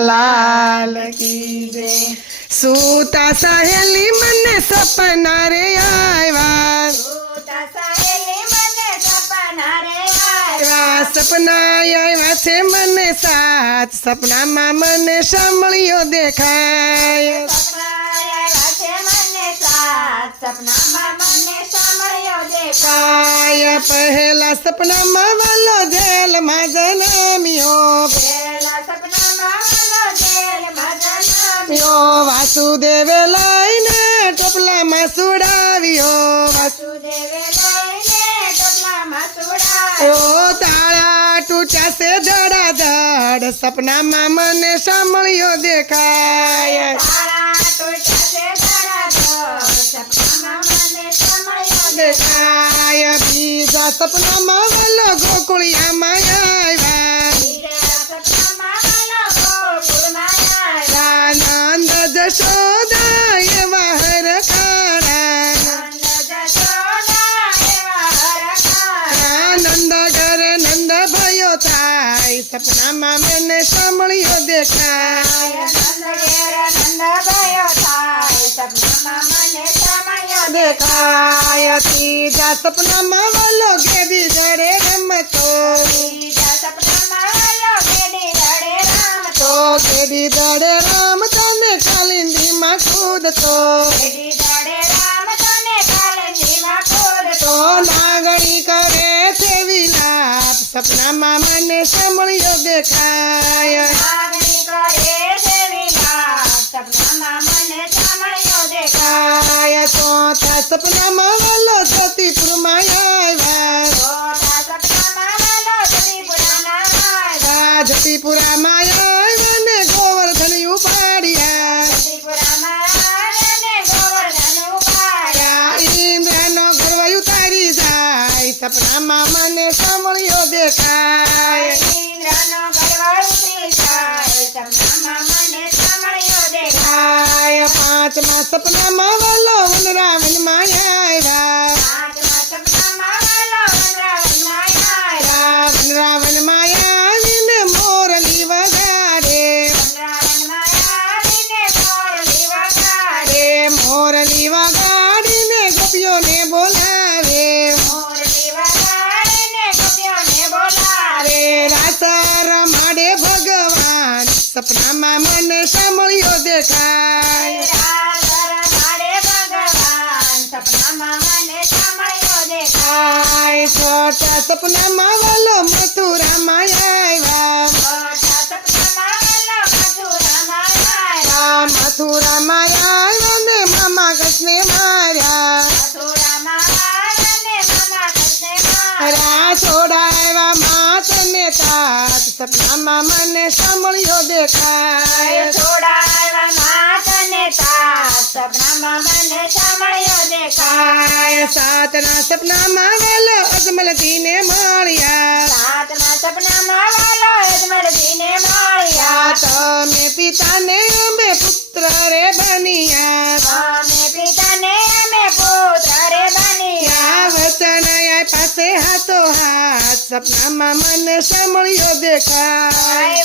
लाल की जय। सूता सहेली मने सपना रे आवा, सपना आया छे मने साथ, सपना में मने सामळियो देखाय, पहला सपना में वालो जेल में जन्म्यो, वासुदेवे लाईने टोपला में सुडाव्यो, ताळा टूटा से धड़ाधड़, सपना में मने सामळियो देखाय, बीजा सपना में वालो गोकुलिया में आव्या, नंद जशोदा एवा हरखाड़ा, नंद घरे नंद भयो थाय, सपना में मने सामळियो देखाय, देखाय। तीजा सपना में वालो गेदी जड़े रमतो, गेदी जड़े रामतो ने कालिंदी में कूदतो, नागणी करे छे विलाप, सपना में मने सामळियो देखाय, चौथा सपना में वालो ज्योतिपुर में आव्या, ज्योतिपुरा में आव्या ने गोवर्धन उपाड़िया, इंद्रनो गर्व उतारी जाय, सपना में मने सामळियो देखाय, पांचमा सपना में वालो वनरावन में आव्या, वनरावन में आवीने मोरली वगाड़े, मोरली वगाड़ीने गोपियों ने बोलावे, रासा रमाड़े भगवान, सपना में मने सामळियो देखाय, छोटा सपना में वालो मथुरा में आव्या, मथुरा में आव्या ने मामा कृष्ण मार्या, छोड़ाव्या मात ने तात, सपना में मने सामळियो देखाय, सातना सपना में वालो अजमल दीने मारिया, तमे पिता ने अमे पुत्र रे बनिया, वचन आय पासे हाथो हाथ, सपना में मने सामळियो देखाय,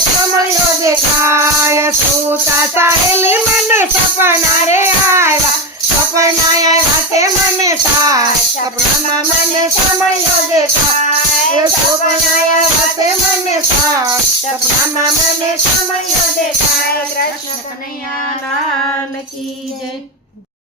सामळियो देखाय। सूता सहेली मने सपना रे आव्या, सपना आव्या छे मने साथ, सपना में मने सामळियो देखाय, सपना आव्या छे मने साथ, सपना में मने सामळियो देखाय। कृष्ण कन्हैया लाल की जय।